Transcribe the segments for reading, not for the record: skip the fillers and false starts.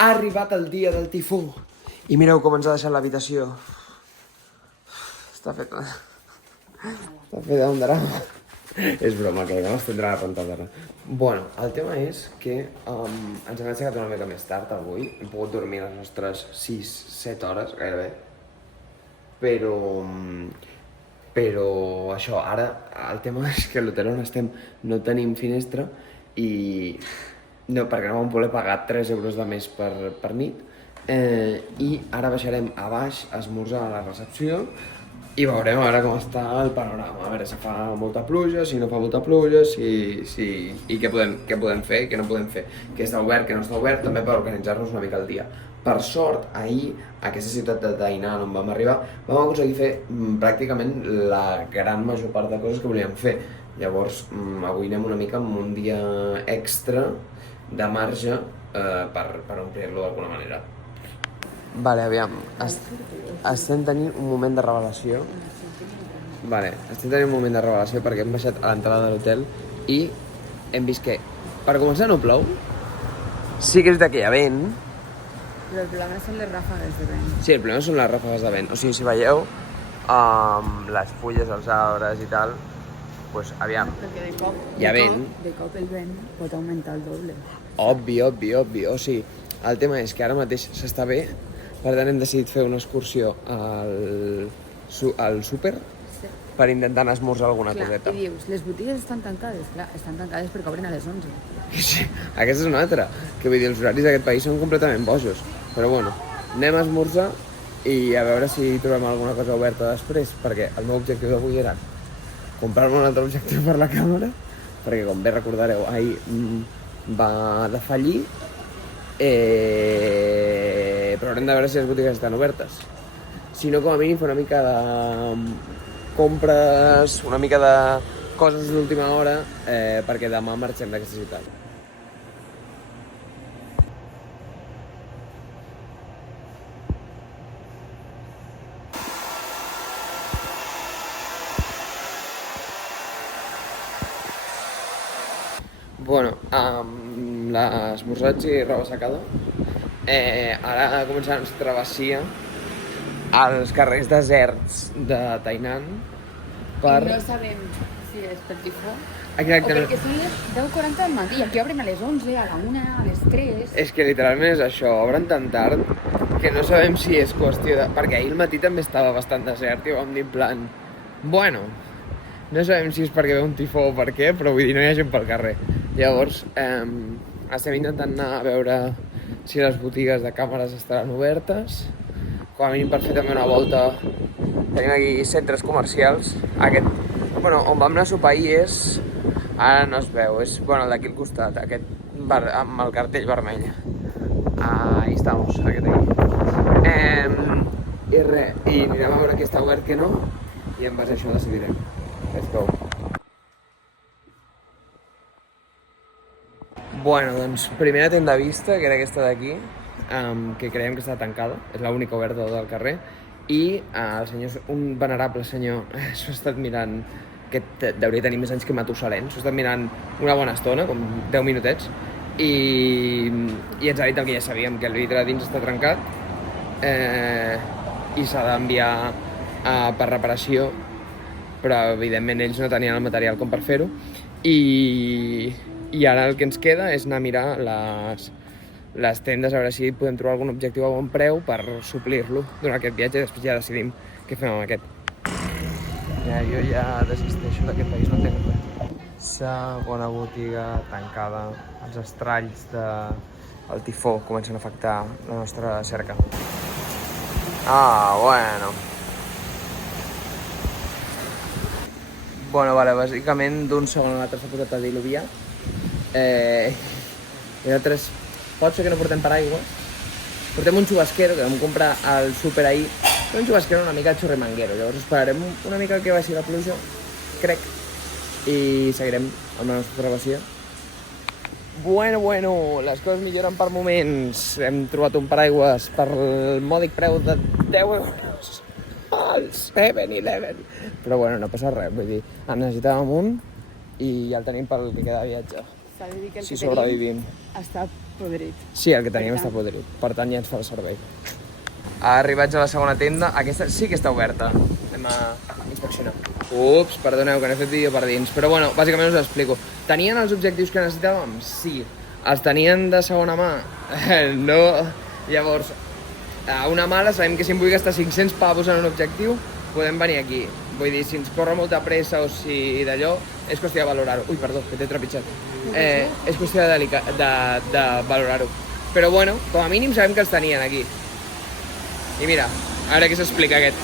Ha arribat el dia del tifó. I mireu com ens ha deixat l'habitació. Està feta un drama. És broma, que no m'estendrà la rentadora. Bueno, el tema és que ens hem aixecat una mica més tard avui. Hem pogut dormir les nostres 6-7 hores, gairebé. Però això, ara el tema és que a l'hotel on estem no tenim finestra i no, perquè no vam voler pagar 3 euros de més per nit i ara baixarem a baix a esmorzar a la recepció i veurem a veure com està el panorama, a veure si fa molta pluja, si no fa molta pluja, i què podem fer, què no podem fer, què està obert, què no està obert, també per organitzar-nos una mica el dia. Per sort, ahir, a aquesta ciutat de Tainan on vam arribar, vam aconseguir fer pràcticament la gran major part de coses que volíem fer. Llavors, avui anem una mica amb un dia extra de marge per omplir-lo d'alguna manera. Vale, aviam, estem tenint un moment de revelació. Vale, estem tenint un moment de revelació perquè hem baixat a l'entrada de l'hotel i hem vist que, per començar, no plou. Sí que és que hi ha vent. Però el problema són les ràfegues de vent. Sí, el problema són les ràfegues de vent. O sigui, si veieu les fulles dels arbres i tal, doncs aviam, Perquè de cop, hi ha vent. De cop el vent pot augmentar el doble. Obvi. O sigui, el tema és que ara mateix s'està bé, per tant hem decidit fer una excursió al súper per intentar anar a esmorzar alguna coseta. I dius, les botigues estan tancades? Clar, estan tancades perquè obren a les 11. Sí, aquesta és una altra, que vull dir, els horaris d'aquest país són completament bojos. Però bueno, anem a esmorzar i a veure si trobem alguna cosa oberta després, perquè el meu objectiu d'avui era comprar-me un altre objectiu per la càmera, perquè com bé recordareu, ahir va defallir, però haurem de veure si les botigues estan obertes. Si no, com a mínim, fer una mica de compres, una mica de coses d'última hora, perquè demà marxem d'aquesta ciutat. Bueno, amb l'esmorzats i roba secada, ara començar la nostra travessia als carrers deserts de Tainan per... I no sabem si és per tifó Exacte. o perquè són les 10:40 del matí. Aquí obren a les 11, a la 1, a les 3... És que literalment és això, obren tan tard que no sabem si és qüestió de... Perquè ahir al matí també estava bastant desert i vam dir en plan... Bueno, no sabem si és perquè ve un tifó o per què, però vull dir, no hi ha gent pel carrer. Llavors, estem intentant anar a veure si les botigues de càmeres estaran obertes, com a mínim per fer també una volta. Tenim aquí centres comercials. Bueno, on vam anar a sopar ahir és... Ara no es veu, és d'aquí al costat, aquest bar amb el cartell vermell. Ahí estamos, aquest aquí. I res, i anirem a veure què està obert, què no, i en base a això decidirem. Let's go. Bueno, doncs primera tenda vista, que era aquesta d'aquí, que creiem que està tancada, és l'única oberta del carrer, i el senyor, un venerable senyor, s'ho ha estat mirant, que hauria tenir més anys que Matusalén, s'ho ha estat mirant una bona estona, com 10 minutets, i ens ha dit el que ja sabíem, que el vidre dins està trencat i s'ha d'enviar per reparació, però evidentment ells no tenien el material com per fer-ho, i ara el que ens queda és anar a mirar les tendes a veure si podem trobar algun objectiu a bon preu per suplir-lo durant aquest viatge i després ja decidim què fem amb aquest. Jo ja desisteixo d'aquest país, no entenc res. Segona botiga tancada, els estralls del tifó comencen a afectar la nostra cerca. Bueno. Bueno, vale, bàsicament d'un segon a l'altre s'ha posat a diluviar. I nosaltres pot ser que no portem paraigües. Portem un xubasquero que vam comprar al súper ahir, però un xubasquero una mica xurrimanguero. Llavors esperarem una mica que baixi la pluja, crec, i seguirem amb la nostra travessia. Bueno, les coses milloren per moments. Hem trobat un paraigües per el mòdic preu de 10 euros al 7-Eleven. Però bueno, no passa res, vull dir, en necessitàvem un i ja el tenim pel que queda de viatge. S'ha de dir que el Si que tenim sobrevivim. està Podrit. Sí, el que teníem està podrit, per tant ja ens fa el servei. Arribats a la segona tenda, aquesta sí que està oberta. Anem a inspeccionar. Ups, perdoneu que no he fet vídeo per dins, però bueno, bàsicament us ho explico. Tenien els objectius que necessitàvem? Sí. Els tenien de segona mà? No. Llavors, a una mala sabem que si em vull gastar 500 pavos en un objectiu, podem venir aquí. Vull dir, si ens corre molta pressa o si d'allò, és qüestió de valorar-ho. Ui, perdó, que t'he trepitjat. És qüestió de valorar-ho. Però bueno, com a mínim sabem que els tenien aquí. I mira, ara que s'explica aquest.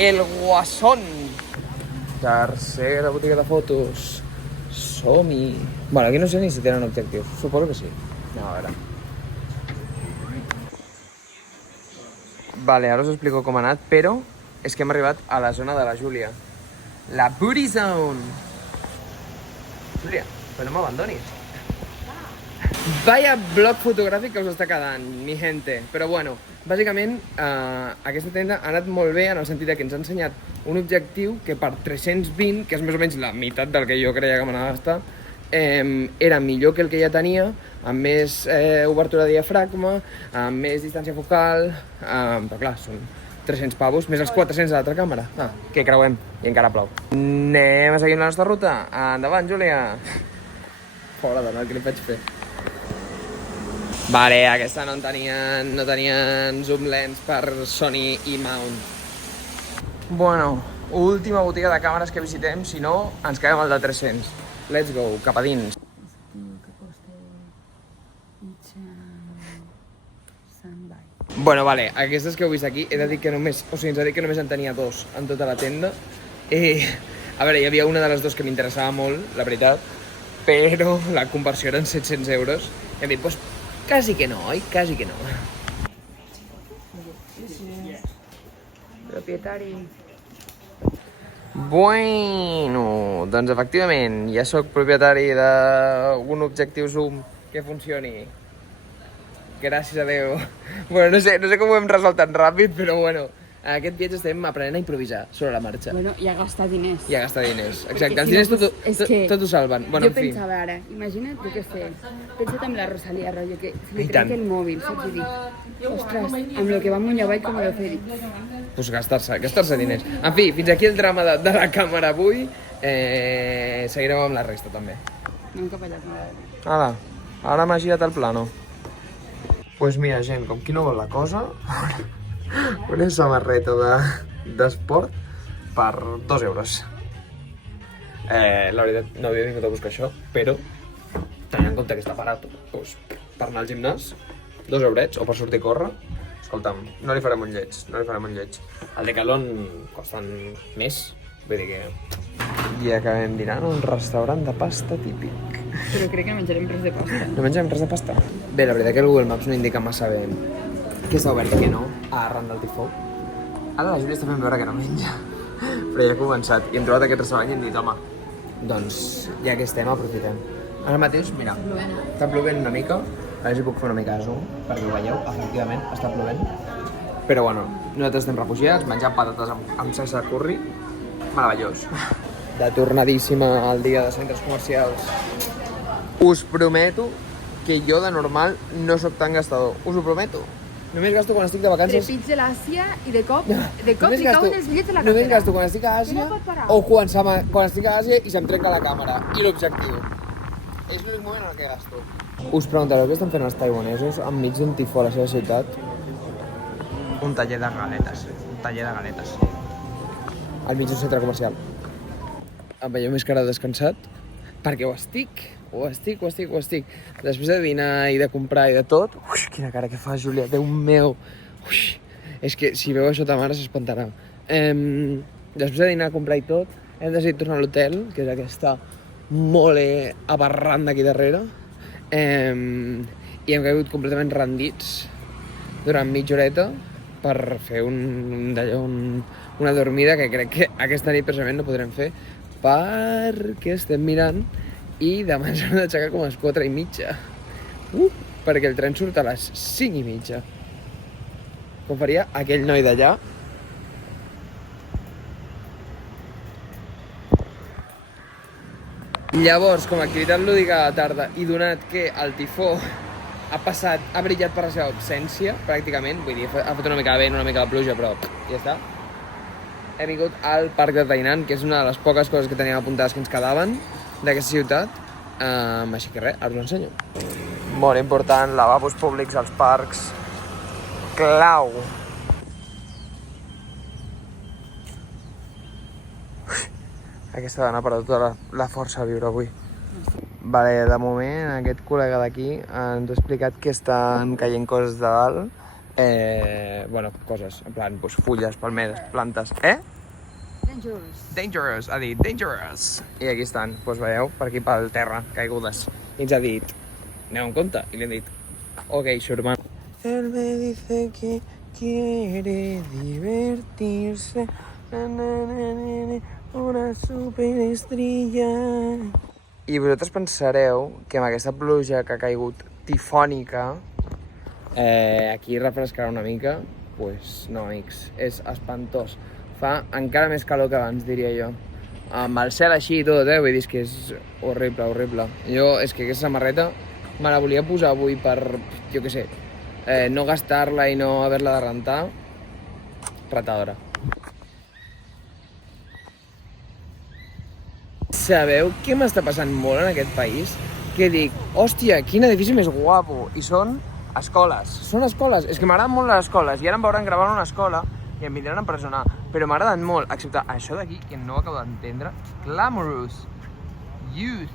El Guasón. Tercera botiga de fotos. Som-hi. Bueno, aquí no sé ni si tenen objectius. Suposo que sí. No, a veure. Vale, ara us explico com ha anat, però és que hem arribat a la zona de la Júlia. La Booty Zone. Júlia, però no m'abandonis. Vaya blog fotogràfic que us està quedant, mi gente. Però bueno, bàsicament aquesta tenda ha anat molt bé en el sentit que ens ha ensenyat un objectiu que per 320, que és més o menys la meitat del que jo creia que m'anava a gastar, era millor que el que ja tenia, amb més obertura de diafragma, amb més distància focal, però clar, són 300 pavos, més els 400 de l'altra càmera. Que creuem, i encara plou. Anem a seguir la nostra ruta. Endavant, Júlia. Pobra dona, el que li faig fer. Vale, aquesta no tenien zoom lens per Sony i mount. Bueno, última botiga de càmeres que visitem, si no, ens quedem al de 300. Let's go, cap a dins. Bueno, vale, aquestes que heu vist aquí, he de dir que només, o sigui, ens ha dit que només en tenia dos en tota la tenda. A veure, hi havia una de les dues que m'interessava molt, la veritat, però la conversió eren 700 euros. I hem dit, pues, quasi que no, oi? Quasi que no. Propietari. Bueno, doncs efectivament, ja sóc propietari d'un objectiu zoom que funcioni. Gràcies a Déu. Bueno, no sé com ho hem resolt tan ràpid, però bueno, en aquest viatge estem aprenent a improvisar sobre la marxa. Bueno, i a gastar diners. I a gastar diners, exacte. Els diners tot ho salven. Bueno, jo pensava ara, imagina't, jo què sé, pensa't amb la Rosalía, rotllo, que si li trec el mòbil, saps? I dic, ostres, amb lo que va amunt i avall, com ho he de fer? Pues gastar-se diners. En fi, fins aquí el drama de la càmera avui. Seguirem amb la resta, també. Anem cap allà. Ala, ara m'ha girat el plano. Pues mira, gent, com qui no vol la cosa, una samarreta d'esport per 2 euros. La veritat, no havia vingut a buscar això, però tenint en compte que està barat, doncs, per anar al gimnàs, 2 eurets, o per sortir a córrer, escolta'm, no li farem un lleig. El Decathlon costen més, vull dir que... I acabem dinant a un restaurant de pasta típic. Però crec que menjarem res de pasta. No menjarem res de pasta? Bé, la veritat que el Google Maps no indica massa bé que està obert i que no, arran del tifó. Ara la Júlia està fent veure que no menja, però ja ha començat. I hem trobat aquest restaurant i hem dit, home, doncs ja que estem, aprofitem. Ara mateix, mira, està plovent una mica, a veure si puc fer una mica de zoom, perquè ho veieu, efectivament, està plovent. Però bueno, nosaltres estem refugiats, menjant patates amb salsa de curri, meravellós. De tornadíssima al dia de centres comercials. Us prometo que jo de normal no sóc tan gastador. Us ho prometo. Només gasto quan estic de vacances. Trepitge l'Àsia i de cop li cauen els bitllets a la cartera. Només gasto quan estic a Àsia o quan estic a Àsia i se'm trenca la càmera i l'objectiu. És l'únic moment en què gasto. Us preguntareu què estan fent els taiwanesos enmig d'un tifó a la seva ciutat? Un taller de galetes. Al mig d'un centre comercial. Em veieu més cara descansat? Perquè ho estic. Després de dinar i de comprar i de tot... Quina cara que fa, Júlia, Déu meu! És que si veu això ta mare s'espantarà. Després de dinar, comprar i tot, hem decidit tornar a l'hotel, que és aquesta mole aberrant d'aquí darrere, i hem caigut completament rendits durant mitja horeta per fer una dormida que crec que aquesta nit precisament no podrem fer perquè estem mirant i demà ens hem d'aixecar com a les 4:30. Perquè el tren surt a les 5:30. Com faria aquell noi d'allà. Llavors, com a activitat lúdica a la tarda, i donat que el tifó ha brillat per la seva absència, pràcticament. Vull dir, ha fet una mica de vent, una mica de pluja, però ja està. He vingut al Parc de Tainan, que és una de les poques coses que teníem apuntades que ens quedaven d'aquesta ciutat. Així que res, ara us ho ensenyo. Molt important, lavabos públics als parcs. Clau. Aquesta dona ha perdut tota la força a viure avui. Vale, de moment aquest col·lega d'aquí ens ha explicat que estan caient coses de dalt. Bueno, coses, en plan, pues, fulles, palmeres, plantes. Dangerous, ha dit, dangerous. I aquí estan, doncs veieu, per aquí pel terra, caigudes. I ens ha dit, aneu en compte. I li hem dit, ok, Shurman. Él me dice que quiere divertirse, una superestrella. I vosaltres pensareu que amb aquesta pluja que ha caigut tifònica, aquí refrescarà una mica. Pues no, amics, és espantós. Fa encara més calor que abans, diria jo. Amb el cel així i tot, vull dir, és que és horrible, horrible. Jo, és que aquesta samarreta me la volia posar avui per, jo què sé, no gastar-la i no haver-la de rentar. Retadora. Sabeu què m'està passant molt en aquest país? Que dic, hòstia, quin edifici més guapo. I són escoles. Són escoles. És que m'agraden molt les escoles. I ara em veuran gravant una escola i em vindran a empresonar. Però m'agraden molt, excepte això d'aquí, que no ho acabo d'entendre. Glamorous. Youth.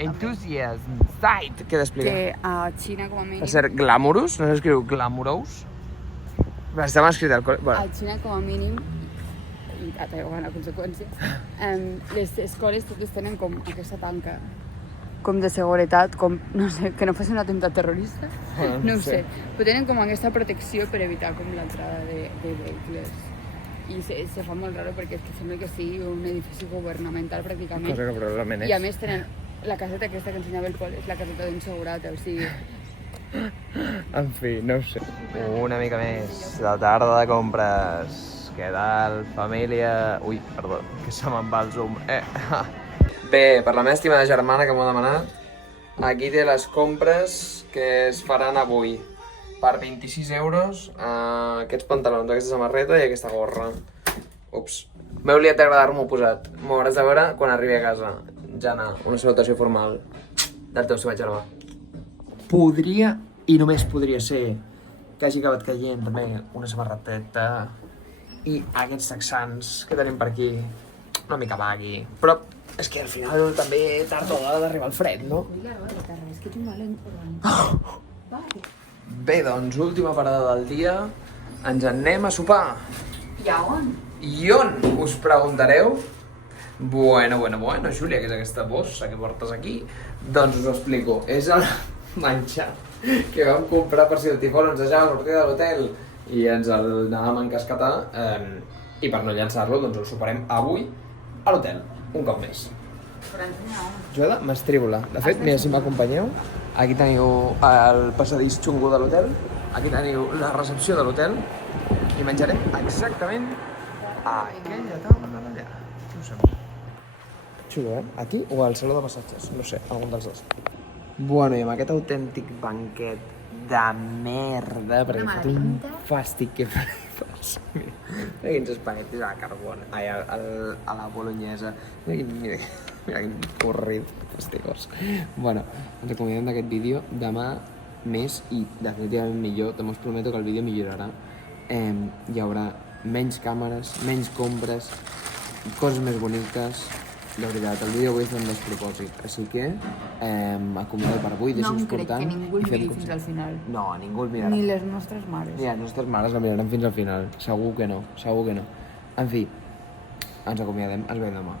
Enthusiasm. Sight. Què t'explica? Que a Xina, com a mínim... Per cert, glamorous? No s'escriu glamorous? Estava escrit al col·le... A Xina, com a mínim, i a Taiwan, a conseqüència, les escoles totes tenen com aquesta tanca com de seguretat, com, no sé, que no fos un atemptat terrorista, no ho sé. Però tenen com aquesta protecció per evitar com l'entrada de vehicles. I se fa molt raro perquè és que sembla que sigui un edifici governamental pràcticament. Cosa que probablement és. I a més tenen la caseta aquesta que ensenyava el Pol, és la caseta d'un segurat, o sigui... En fi, no ho sé. Una mica més de tarda de compres. Què tal, família? Ui, perdó, que se me'n va el zoom. Bé, per la meva estimada germana que m'ho ha demanat, aquí té les compres que es faran avui. Per 26 euros, aquests pantalons, aquesta samarreta i aquesta gorra. Ups. M'he oblidat d'agradar-m'ho posat. M'ho hauràs de veure quan arribi a casa. Jana, una salutació formal del teu seu germà. Podria, i només podria ser, que hagi acabat caient també una samarreteta i aquests texans que tenim per aquí, una mica bagui. Però és que al final també tard o d'hora d'arribar al fred, no? És que tinc malent. Bé, doncs, última parada del dia, ens anem a sopar. I a on? I on? Us preguntareu? Bueno, Júlia, què és aquesta bossa que portes aquí? Doncs us ho explico. És el menjar que vam comprar per si el tifón ens deixava sortir de l'hotel i ens el anàvem a encasquetar, i per no llançar-lo, doncs el soparem avui a l'hotel, un cop més. Jo he de mastrívola. De fet, mira, si m'acompanyeu, aquí teniu el passadís xungo de l'hotel, aquí teniu la recepció de l'hotel i menjarem exactament a aquella taula d'allà. Què us sembla? Xulo, A ti o al saló de massatges? No sé, algun dels dos. Bueno, i amb aquest autèntic banquet de merda, perquè em fot un fàstic que fas. Mira quins espaguetis a la carbona, ai, a la bolognesa. Mira quin corrit, fastigós. Bueno, ens acomiadem d'aquest vídeo. Demà més i definitivament millor. També us prometo que el vídeo millorarà. Hi haurà menys càmeres, menys compres, coses més boniques. De veritat, el vídeo avui és un despropòsit, així que acomiadeu per avui, deixa'ns portant. No em crec que ningú el miri fins al final. No, ningú el mirarà. Ni les nostres mares. Ni les nostres mares el miraran fins al final, segur que no, segur que no. En fi, ens acomiadem, ens veiem demà.